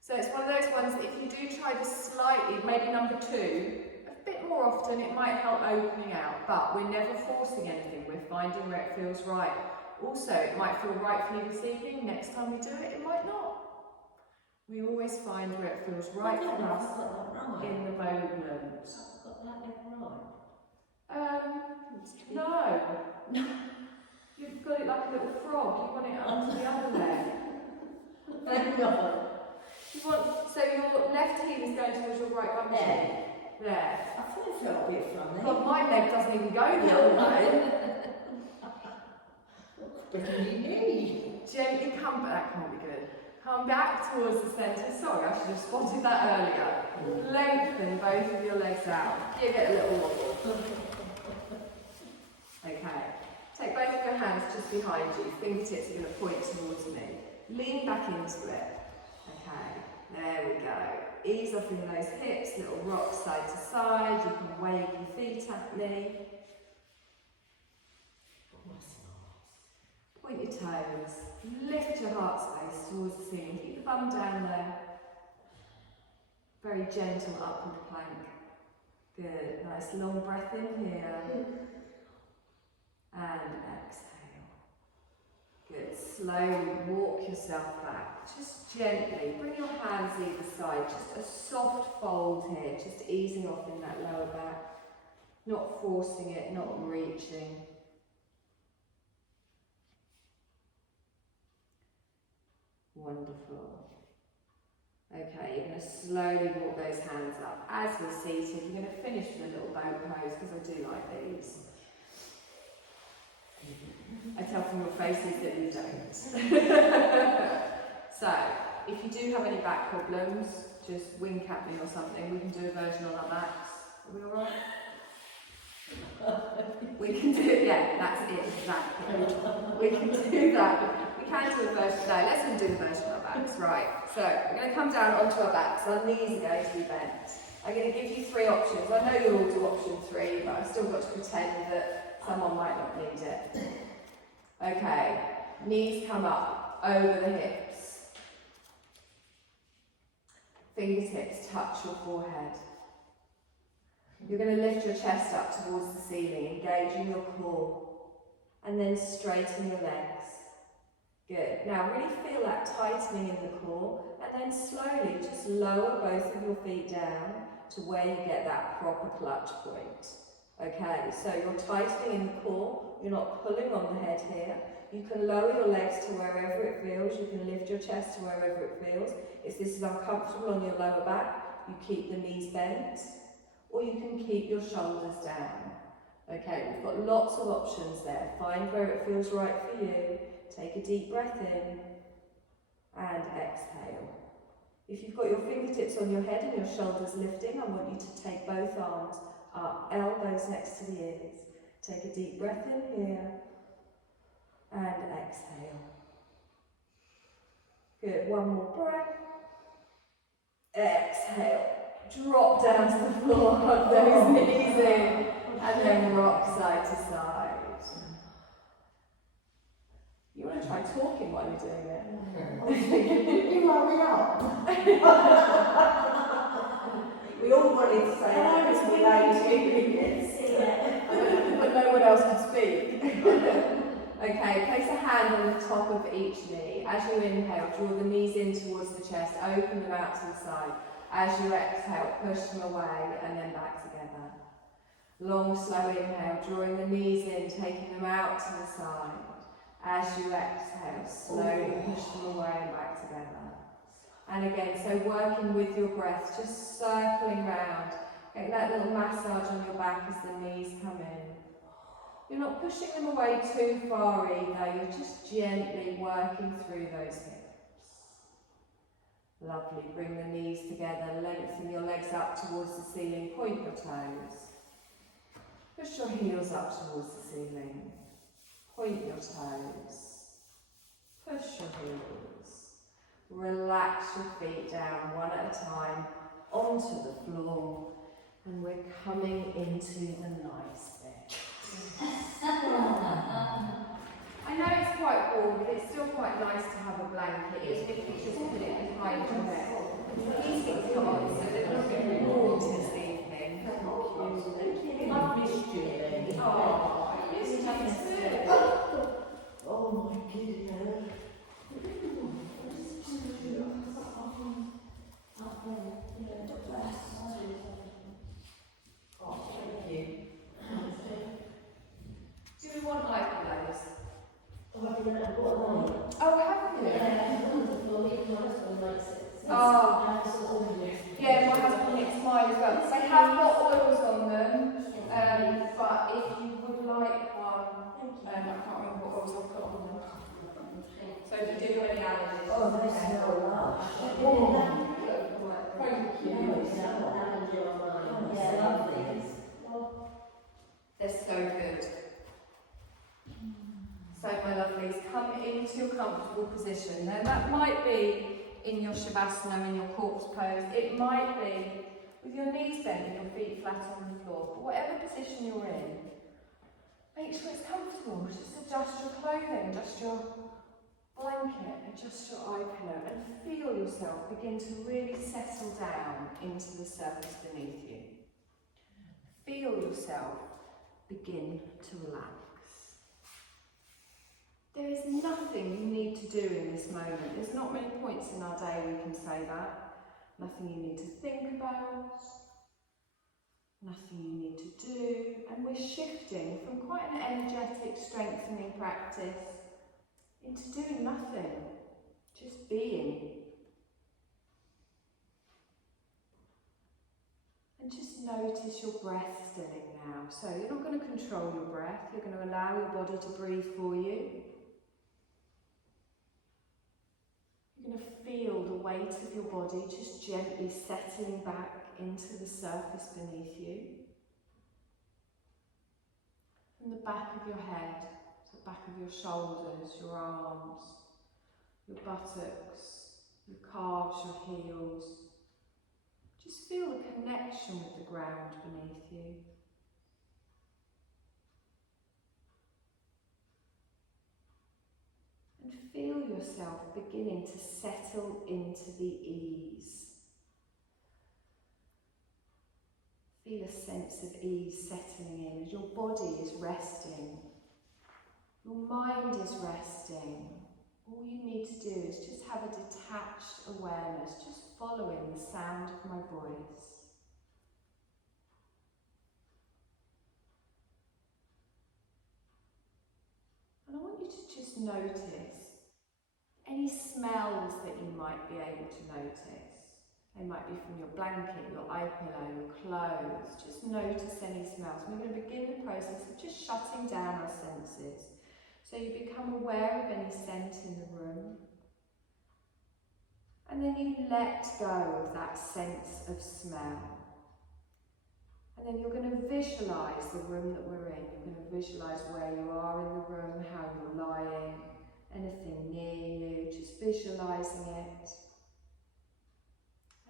So it's one of those ones that if you do try this slightly, maybe number 2, a bit more often, it might help opening out, but we're never forcing anything. We're finding where it feels right. Also, it might feel right for you this evening. Next time we do it, it might not. We always find where it feels right for us in the moment. I've got that leg right. No. You've got it like a little frog. You want it onto the other leg. Hang on. You want, so your left heel is going towards your right bum cheek. There. I thought it felt a bit funny. God, my leg doesn't even go the other way. Better than knee. Gently come back. That can't be good. Come back towards the centre. Sorry, I should have spotted that earlier. Lengthen both of your legs out. Give it a little wobble. Okay. Take both of your hands just behind you. Fingertips are going to point towards me. Lean back into it. Okay. There we go. Ease off in those hips. Little rock side to side. You can wave your feet at me. Point your toes. Lift your heart space towards the ceiling. Keep the bum down there. Very gentle upward plank. Good. Nice long breath in here. And exhale. Good. Slowly walk yourself back. Just gently. Bring your hands either side. Just a soft fold here. Just easing off in that lower back. Not forcing it, not reaching. Wonderful. Okay, you're going to slowly walk those hands up. As you're seated, you're going to finish with a little boat pose, because I do like these. I tell from your faces that you don't. So, if you do have any back problems, just wink at me or something. We can do a version on our backs. Are we alright? We can do, yeah, that's it, exactly. We can do that. We can do a version, no, let's do a version on our backs, right. So, we're going to come down onto our backs, our knees are going to be bent. I'm going to give you 3 options. I know you'll all do option 3, but I've still got to pretend that someone might not need it. Okay, knees come up, over the hips. Fingertips touch your forehead. You're going to lift your chest up towards the ceiling, engaging your core, and then straighten your legs. Good. Now really feel that tightening in the core, and then slowly just lower both of your feet down to where you get that proper clutch point. Okay, so you're tightening in the core, you're not pulling on the head here. You can lower your legs to wherever it feels, you can lift your chest to wherever it feels. If this is uncomfortable on your lower back, you keep the knees bent, or you can keep your shoulders down. Okay, we've got lots of options there. Find where it feels right for you. Take a deep breath in. and exhale. If you've got your fingertips on your head and your shoulders lifting, I want you to take both arms up, elbows next to the ears. Take a deep breath in here and exhale. Good, one more breath. Exhale. Drop down to the floor, hug those knees in, and then rock side to side. You want to try talking while you're doing it? You hurry up. We all wanted to say that because we But no one else can speak. Okay, place a hand on the top of each knee. As you inhale, draw the knees in towards the chest, open them out to the side. As you exhale, push them away and then back together. Long, slow inhale, drawing the knees in, taking them out to the side. As you exhale, slowly push them away and back together. And again, so working with your breath, just circling round. Get that little massage on your back as the knees come in. You're not pushing them away too far either, you're just gently working through those hips. Lovely, bring the knees together, lengthen your legs up towards the ceiling, point your toes. Push your heels up towards the ceiling. Point your toes, push your heels, relax your feet down one at a time onto the floor, and we're coming into the nice bit. I know it's quite warm, but it's still quite nice to have a blanket, even if you just put it behind your head. These things come on, so they're a little bit warm this evening. I've missed you, Lee. Oh, I missed you too. Oh my goodness. Oh, thank you. Do we want eye pillows? Oh, haven't you? Oh, yeah, my husband nicks mine as well. They have got oils on them, but if you would like one, I can't remember what oils I've got on them. So if you do have any allergies. Oh, they smell lush. Thank you. Yeah, lovely. They're so good. So my lovelies, come into a comfortable position. Now that might be in your Shavasana, in your corpse pose. It might be with your knees bent and your feet flat on the floor. But whatever position you're in, make sure it's comfortable. Just adjust your clothing, adjust your blanket, adjust your eye pillow, and feel yourself begin to really settle down into the surface beneath you. Feel yourself begin to relax. There is nothing you need to do in this moment. There's not many points in our day we can say that. Nothing you need to think about. Nothing you need to do. And we're shifting from quite an energetic, strengthening practice into doing nothing. Just being. And just notice your breath stilling now. So you're not going to control your breath. You're going to allow your body to breathe for you. You're going to feel the weight of your body just gently settling back into the surface beneath you. From the back of your head, to the back of your shoulders, your arms, your buttocks, your calves, your heels. Just feel the connection with the ground beneath you. And feel yourself beginning to settle into the ease. Feel a sense of ease settling in as your body is resting. Your mind is resting. All you need to do is just have a detached awareness, just following the sound of my voice. And I want you to just notice any smells that you might be able to notice. They might be from your blanket, your eye pillow, your clothes. Just notice any smells. We're going to begin the process of just shutting down our senses. So you become aware of any scent in the room. And then you let go of that sense of smell. And then you're going to visualise the room that we're in. You're going to visualise where you are in the room, how you're lying, anything near you, just visualising it.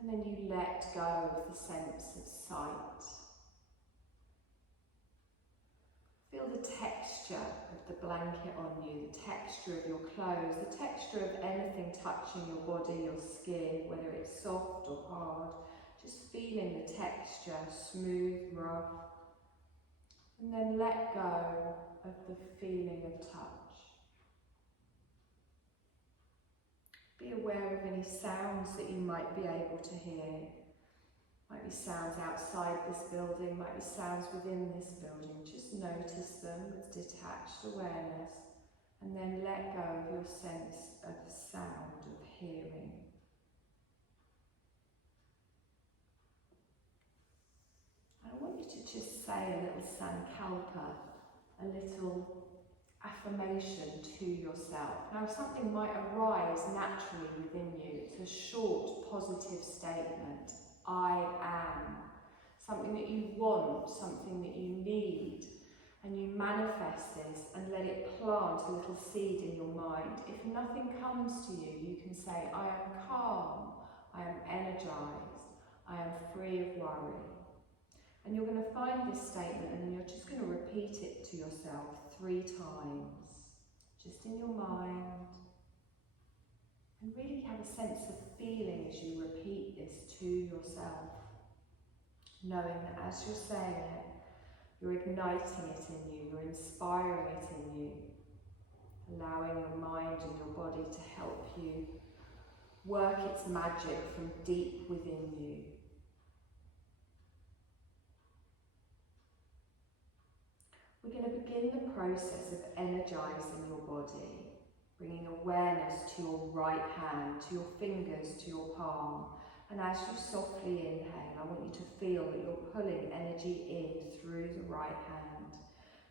And then you let go of the sense of sight. Feel the texture of the blanket on you, the texture of your clothes, the texture of anything touching your body, your skin, whether it's soft or hard. Just feeling the texture, smooth, rough. And then let go of the feeling of touch. Be aware of any sounds that you might be able to hear. Might be sounds outside this building, might be sounds within this building. Just notice them with detached awareness and then let go of your sense of sound, of hearing. I want you to just say a little sankalpa, a little affirmation to yourself. Now, something might arise naturally within you. It's a short, positive statement. I am. Something that you want, something that you need. And you manifest this and let it plant a little seed in your mind. If nothing comes to you, you can say, I am calm, I am energized, I am free of worry. And you're going to find this statement and then you're just going to repeat it to yourself 3 times, just in your mind. And really have a sense of feeling as you repeat this to yourself, knowing that as you're saying it, you're igniting it in you, you're inspiring it in you, allowing your mind and your body to help you work its magic from deep within you. We're going to begin the process of energizing your body, bringing awareness to your right hand, to your fingers, to your palm. And as you softly inhale, I want you to feel that you're pulling energy in through the right hand.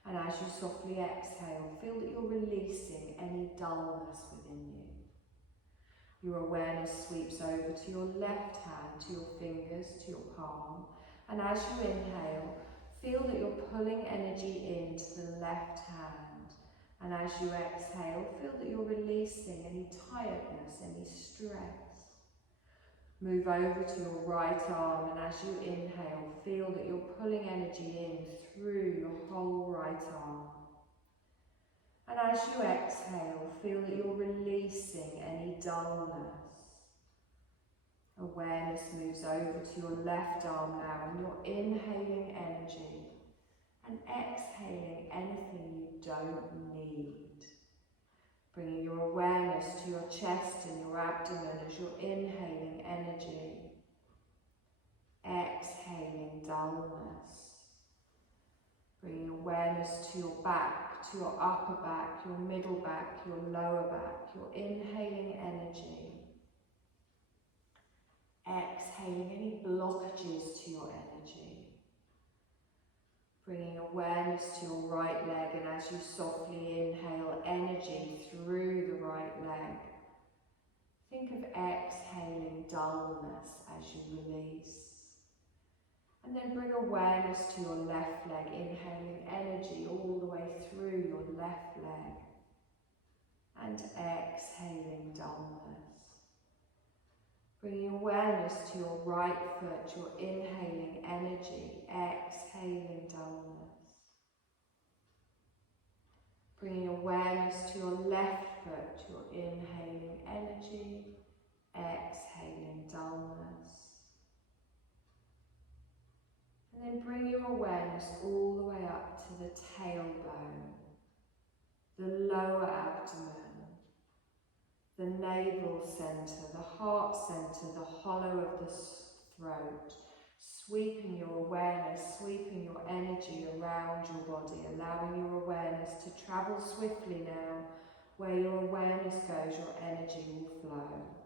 And as you softly exhale, feel that you're releasing any dullness within you. Your awareness sweeps over to your left hand, to your fingers, to your palm. And as you inhale, feel that you're pulling energy into the left hand. And as you exhale, feel that you're releasing any tiredness, any stress. Move over to your right arm, and as you inhale, feel that you're pulling energy in through your whole right arm. And as you exhale, feel that you're releasing any dullness. Awareness moves over to your left arm now, and you're inhaling energy and exhaling anything you don't need. Bringing your awareness to your chest and your abdomen as you're inhaling energy, exhaling dullness. Bringing awareness to your back, to your upper back, your middle back, your lower back. You're inhaling energy, exhaling any blockages to your energy. Bringing awareness to your right leg, and as you softly inhale energy through the right leg, think of exhaling dullness as you release. And then bring awareness to your left leg, inhaling energy all the way through your left leg, and exhaling dullness. Bringing awareness to your right foot, you're inhaling energy, exhaling dullness. Bringing awareness to your left foot, you're inhaling energy, exhaling dullness. And then bring your awareness all the way up to the tailbone, the lower abdomen, the navel centre, the heart centre, the hollow of the throat, sweeping your awareness, sweeping your energy around your body, allowing your awareness to travel swiftly now. Where your awareness goes, your energy will flow.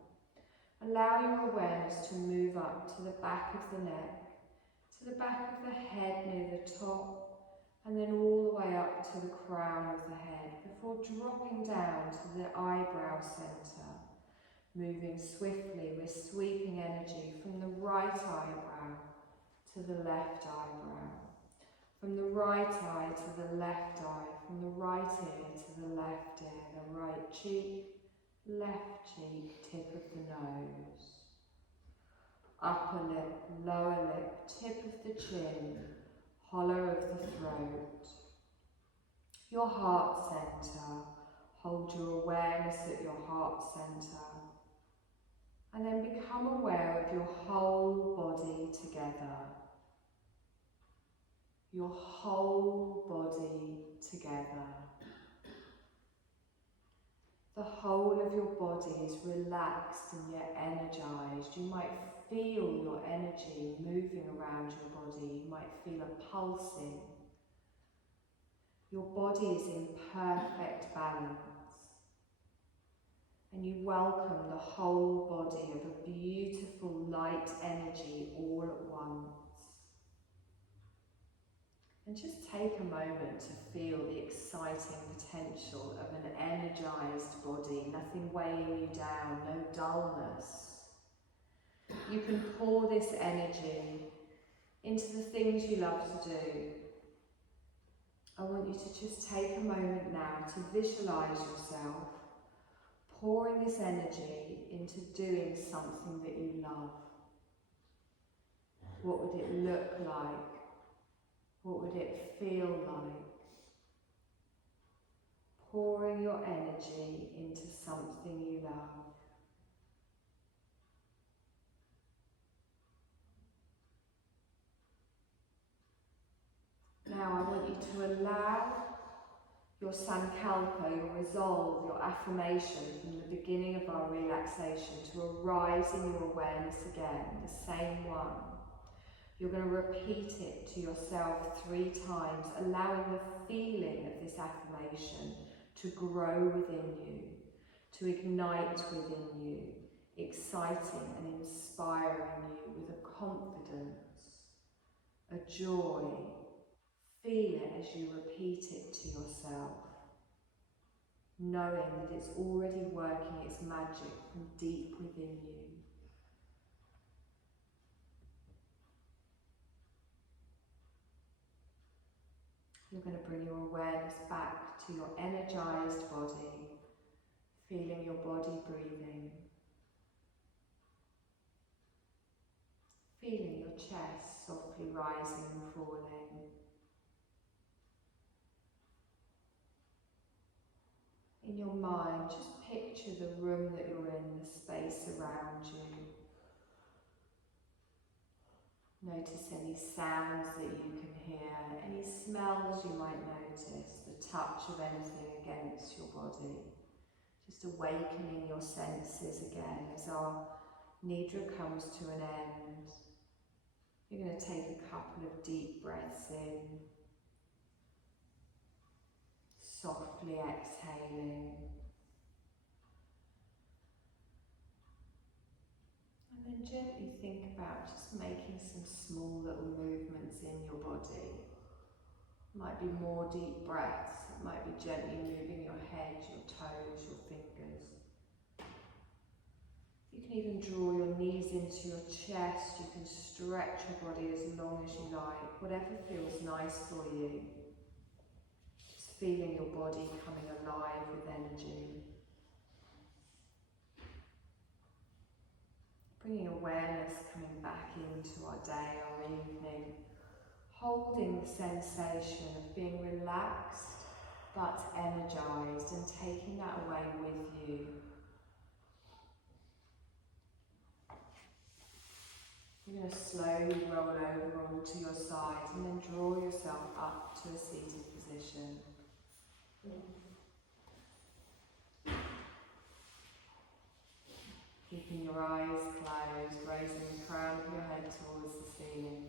Allow your awareness to move up to the back of the neck, to the back of the head near the top, and then all the way up to the crown of the head, before dropping down to the eyebrow centre, Moving swiftly, we're sweeping energy from the right eyebrow to the left eyebrow, from the right eye to the left eye, from the right ear to the left ear, the right cheek, left cheek, tip of the nose, upper lip, lower lip, tip of the chin, hollow of the throat, your heart centre. Hold your awareness at your heart centre, and then become aware of your whole body together. Your whole body together. The whole of your body is relaxed and yet energized. You might feel your energy moving around your body. You might feel a pulsing. Your body is in perfect balance. And you welcome the whole body of a beautiful light energy all at once. And just take a moment to feel the exciting potential of an energized body, nothing weighing you down, no dullness. You can pour this energy into the things you love to do. I want you to just take a moment now to visualize yourself pouring this energy into doing something that you love. What would it look like? What would it feel like? Pouring your energy into something you love. Now I want you to allow your sankalpa, your resolve, your affirmation from the beginning of our relaxation to arise in your awareness again, the same one. You're going to repeat it to yourself 3 times, allowing the feeling of this affirmation to grow within you, to ignite within you, exciting and inspiring you with a confidence, a joy. Feel it as you repeat it to yourself, knowing that it's already working its magic from deep within you. You're going to bring your awareness back to your energized body, feeling your body breathing, feeling your chest softly rising and falling. In your mind, just picture the room that you're in, the space around you. Notice any sounds that you can hear, any smells you might notice, the touch of anything against your body. Just awakening your senses again as our nidra comes to an end. You're going to take a couple of deep breaths in. Softly exhaling. And then gently think about just making some small little movements in your body. It might be more deep breaths, it might be gently moving your head, your toes, your fingers. You can even draw your knees into your chest, you can stretch your body as long as you like, whatever feels nice for you. Feeling your body coming alive with energy. Bringing awareness coming back into our day, our evening. Holding the sensation of being relaxed but energized and taking that away with you. You're going to slowly roll over onto your side and then draw yourself up to a seated position. Keeping your eyes closed, raising the crown of your head towards the ceiling.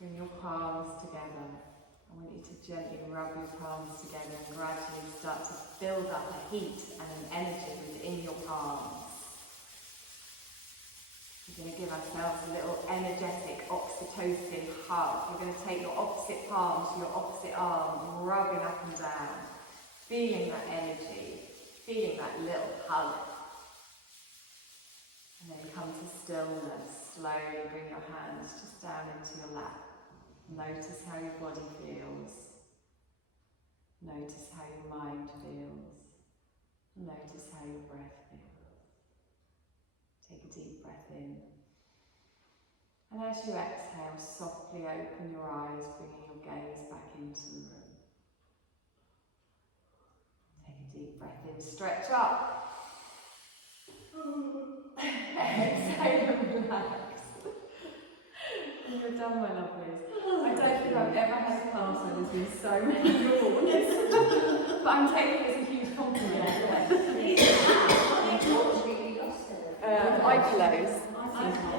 Bring your palms together. I want you to gently rub your palms together and gradually start to build up a heat and an energy within your palms. We're going to give ourselves a little energetic oxytocin hug. You're going to take your opposite palm to your opposite arm, rubbing up and down, feeling that energy, feeling that little hug. And then come to stillness. Slowly bring your hands just down into your lap. Notice how your body feels. Notice how your mind feels. Notice how your breath feels. Take a deep breath in. And as you exhale, softly open your eyes, bringing your gaze back into the room. Take a deep breath in, stretch up. Exhale and relax. And you're done, my lovelies. I don't think I've ever had a class where there's been so many yawns. But I'm taking it as a huge compliment. Eye closed.